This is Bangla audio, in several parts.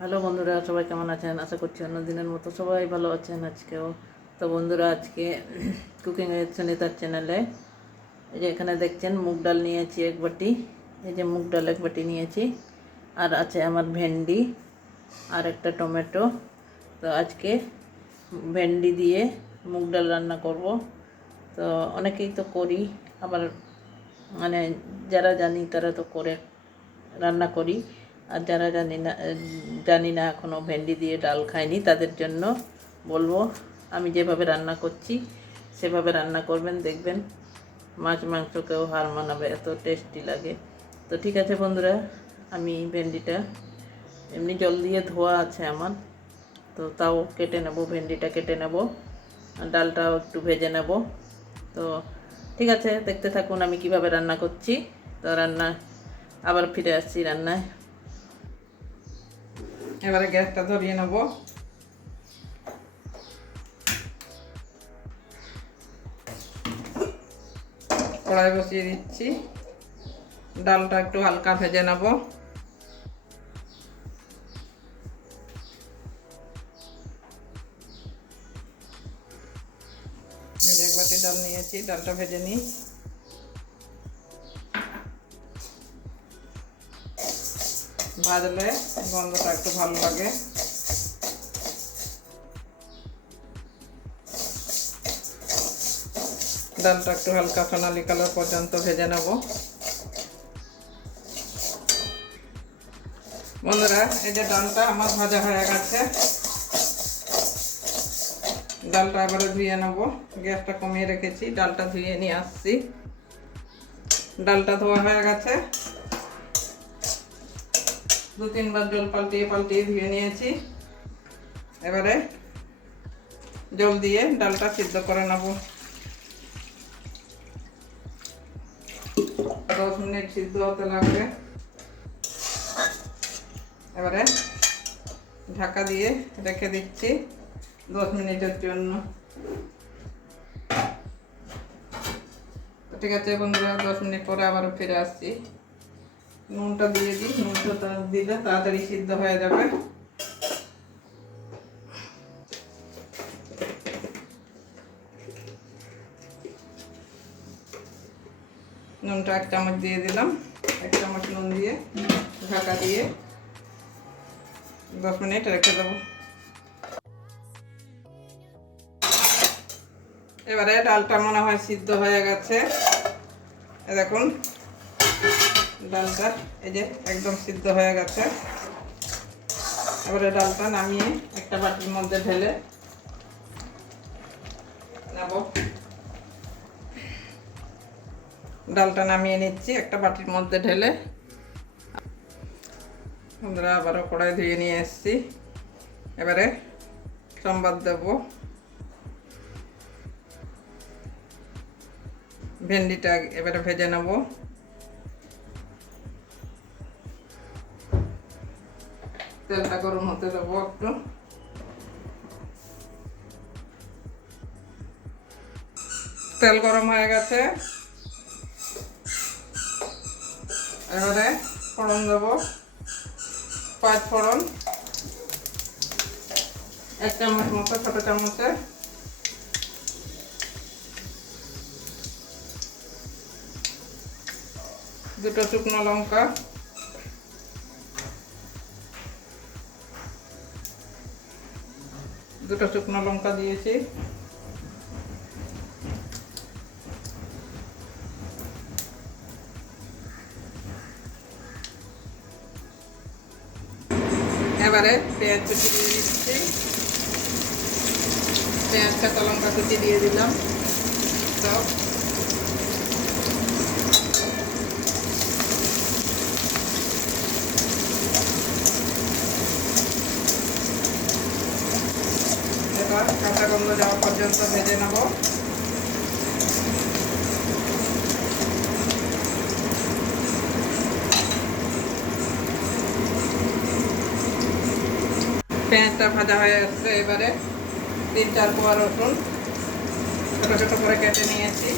হ্যালো বন্ধুরা, সবাই কেমন আছেন? আশা করছি অন্য দিনের মতো সবাই ভালো আছেন আজকেও। তো বন্ধুরা, আজকে কুকিং উইথ সুনিতার চ্যানেলে এই যে এখানে দেখছেন মুগ ডাল নিয়েছি এক বাটি। এই যে মুগ ডাল এক বাটি নিয়েছি, আর আছে আমার ভেন্ডি আর একটা টমেটো। তো আজকে ভেন্ডি দিয়ে মুগ ডাল রান্না করব। তো অনেকেই তো করি, আবার মানে যারা জানি তারা তো করে রান্না করি, আর যারা জানি না এখনও ভেন্ডি দিয়ে ডাল খায়নি, তাদের জন্য বলবো আমি যেভাবে রান্না করছি সেভাবে রান্না করবেন, দেখবেন মাছ মাংসকেও হার মানাবে, এত টেস্টি লাগে। তো ঠিক আছে বন্ধুরা, আমি ভেন্ডিটা এমনি জল দিয়ে ধোয়া আছে আমার, তো তাও কেটে নেব, ভেন্ডিটা কেটে নেব, আর ডালটাও একটু ভেজে নেব। তো ঠিক আছে, দেখতে থাকুন আমি কিভাবে রান্না করছি। তো আবার ফিরে আসছি রান্নায়। এবারে গ্যাসটা ধরিয়ে নেব। কড়াই বসিয়ে দিচ্ছি, ডালটা একটু হালকা ভেজে নেব। এক বাটি ডাল নিয়েছি, ডালটা ভেজে নিই। ভাজলে গন্ধটা একটু ভালো লাগে। ডালটা একটু হালকা সোনালি কালার পর্যন্ত ভেজে নেব। বন্ধুরা, এই যে ডালটা আমার ভাজা হয়ে গেছে। ডালটা এবারে ধুয়ে নেব। গ্যাসটা কমিয়ে রেখেছি, ডালটা ধুয়ে নিয়ে আসছি। ডালটা ধোয়া হয়ে গেছে, 2-3 বার জল পাল্টিয়ে পাল্টিয়ে ধুয়ে নিয়েছি। এবারে জল দিয়ে ডালটা সিদ্ধ করে নেব। 10 মিনিট সিদ্ধ হতে লাগবে। এবারে ঢাকা দিয়ে রেখে দিচ্ছি 10 মিনিটের জন্য। ঠিক আছে বন্ধুরা, 10 মিনিট পরে আবারও ফিরে আসছি। নুনটা দিয়ে দিই, নুনটা দিলে তাড়াতাড়ি সিদ্ধ হয়ে যাবে। নুনটা 1 চামচ দিয়ে দিলাম। 1 চামচ নুন দিয়ে ঢাকা দিয়ে 10 মিনিট রেখে দেবো। এবারে ডালটা মনে হয় সিদ্ধ হয়ে গেছে। দেখুন ডালটা এই যে একদম সিদ্ধ হয়ে গেছে। এবারে ডালটা নামিয়ে একটা বাটির মধ্যে ঢেলে নেব। ডালটা নামিয়ে নিচ্ছি একটা বাটির মধ্যে ঢেলে। বন্ধুরা, আবারও কড়াই ধুয়ে নিয়ে এসেছি। এবারে সম্বাদ দেব। ভেন্ডিটা এবারে ভেজে নেব। তেলটা গরম হতে দেবো একটু। তেল গরম হয়ে গেছে, এবারে ফোড়ন দেবো। 5 ফোড়ন, 1 চামচ মতো ছোট চামচে। দুটো শুকনো লঙ্কা, দিয়েছি। এবারে পেঁয়াজ কুচি দিয়ে দিচ্ছি। পেঁয়াজ কাঁচা লঙ্কা কুচি দিয়ে দিলাম সব। এবার কাঁচা গন্ধ যাওয়া পর্যন্ত ভেজে নেব। পেঁয়াজটা ভাজা হয়ে আসছে। এবারে 3-4 কোয়া রসুন ছোটো ছোটো করে কেটে নিয়েছি,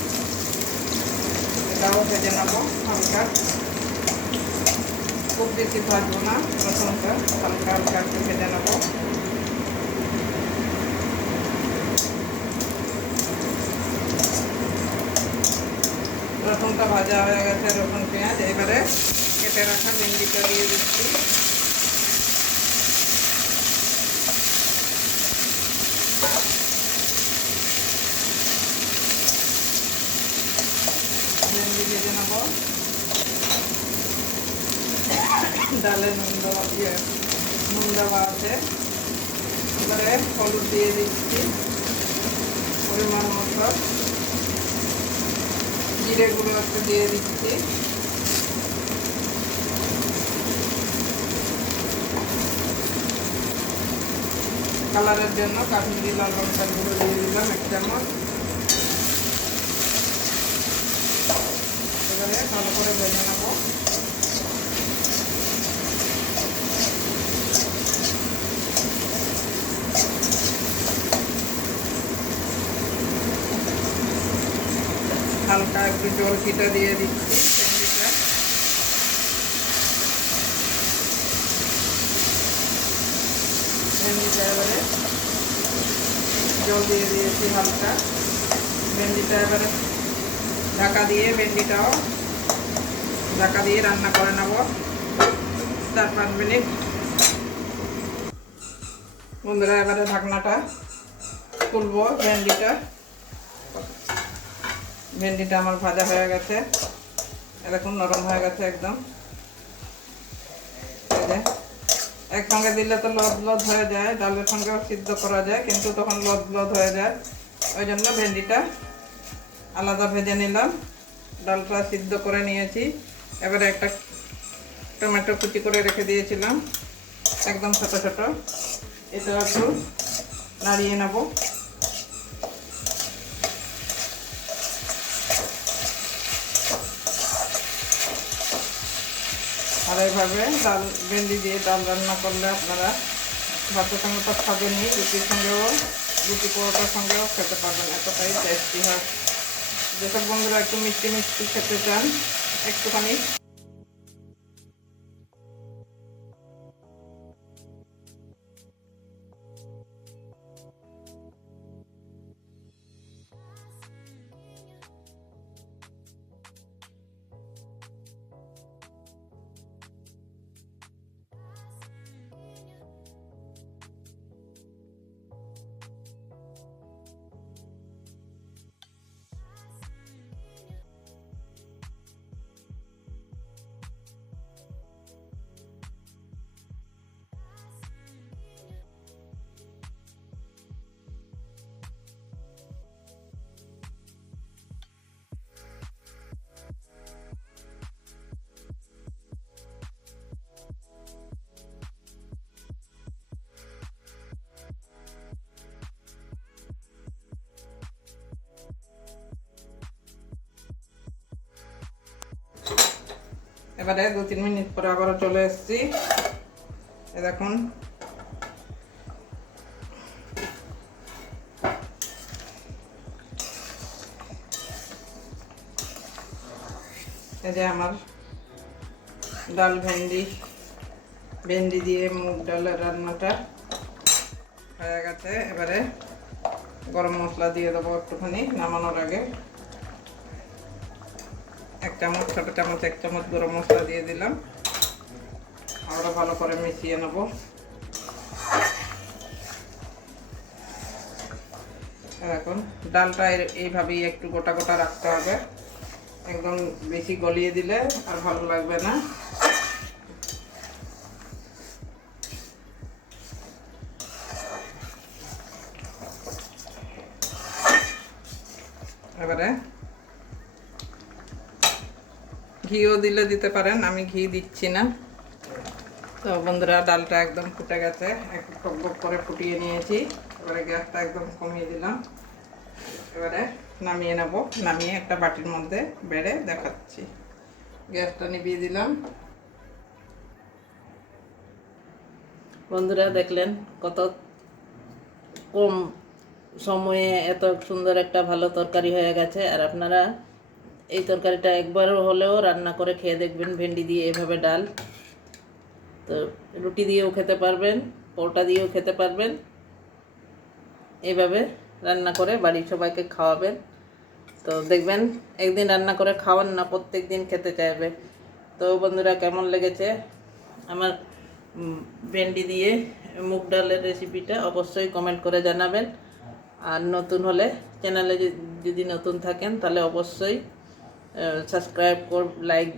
এটাও ভেজে নেব হালকা। খুব বেশি ভাজবো না রসুনটা, হালকা হালকা একটু ভাজা হয়ে গেছে রসুন পেঁয়াজ, এবারে কেটে রাখা ভেন্ডিটা দিয়ে দিচ্ছি। ভেন্ডি ভেজে নেব। ডালে নুন দেওয়া আছে। এবারে হলুদ দিয়ে দিচ্ছি পরিমাণ মতো, জিরে গুঁড়ো একটু দিয়ে দিচ্ছি, কালারের জন্য কাশ্মীরি লাল লঙ্কার গুঁড়ো দিয়ে দিলাম 1 চামচ। এবারে ভালো করে ভেজে নেব। হালকা একটু জল ছিটা দিয়ে দিচ্ছি ভেন্ডিটা। ভেন্ডিটা এবারে জল দিয়ে দিয়েছি হালকা। ভেন্ডিটা এবারে ঢাকা দিয়ে রান্না করে নেব 4-5 মিনিট। বন্ধুরা এবারে ঢাকনাটা খুলবো। ভেন্ডিটা আমার ভাজা হয়ে গেছে, এরকম নরম হয়ে গেছে একদম। একসঙ্গে দিলে তো লদ হয়ে যায়, ডালের সঙ্গেও সিদ্ধ করা যায়, কিন্তু তখন লদ হয়ে যায়। ওই জন্য ভেন্ডিটা আলাদা ভেজে নিলাম। ডালটা সিদ্ধ করে নিয়েছি। এবারে একটা টমেটো কুচি করে রেখে দিয়েছিলাম একদম ছোট ছোট, এটা একটু নাড়িয়ে নেব। আর এইভাবে ভেন্ডি দিয়ে ডাল রান্না করলে আপনারা ভাতের সঙ্গে তো খাবেনই, রুটি পরোটার সঙ্গেও খেতে পারবেন, এতটাই টেস্টি হয়। যেসব বন্ধুরা একটু মিষ্টি মিষ্টি খেতে চান, একটুখানি এবারে 2-3 মিনিট পরে আবারও চলে এসেছি। দেখুন এই যে আমার ডাল ভেন্ডি দিয়ে মুগ ডালের রান্নাটা হয়ে গেছে। এবারে গরম মশলা দিয়ে দেবো একটুখানি নামানোর আগে। 1 চামচ, ছোট চামচ 1 চামচ গরম মশলা দিয়ে দিলাম। আরও ভালো করে মিশিয়ে নেব। এখন ডালটা এইভাবেই একটু গোটা গোটা রাখতে হবে, একদম বেশি গলিয়ে দিলে আর ভালো লাগবে না। এবারে ঘিও দিতে পারেন, আমি ঘি দিচ্ছি না। তো বন্ধুরা ডালটা একদম ফুটে গেছে, একটু টক করে ফুটিয়ে নিয়েছি। এবারে গ্যাসটা একদম কমিয়ে দিলাম। এবারে নামিয়ে নেব। নামিয়ে একটা বাটির মধ্যে বেড়ে দেখাচ্ছি। গ্যাসটা নিভিয়ে দিলাম। বন্ধুরা দেখলেন কত কম সময়ে এত সুন্দর একটা ভালো তরকারি হয়ে গেছে। আর আপনারা এই তরকারিটা একবার হলেও রান্না করে খেয়ে দেখবেন, ভেন্ডি দিয়ে এভাবে ডাল। তো রুটি দিয়েও খেতে পারবেন, পরোটা দিয়েও খেতে পারবেন। এভাবে রান্না করে বাড়ির সবাইকে খাওয়াবেন। তো দেখবেন একদিন রান্না করে খাওয়ান না, প্রত্যেক দিন খেতে চাইবে। তো বন্ধুরা, কেমন লেগেছে আমার ভেন্ডি দিয়ে মুগ ডালের রেসিপিটা অবশ্যই কমেন্ট করে জানাবেন। আর নতুন হলে চ্যানেলে যদি নতুন থাকেন তাহলে অবশ্যই সাবস্ক্রাইব লাইক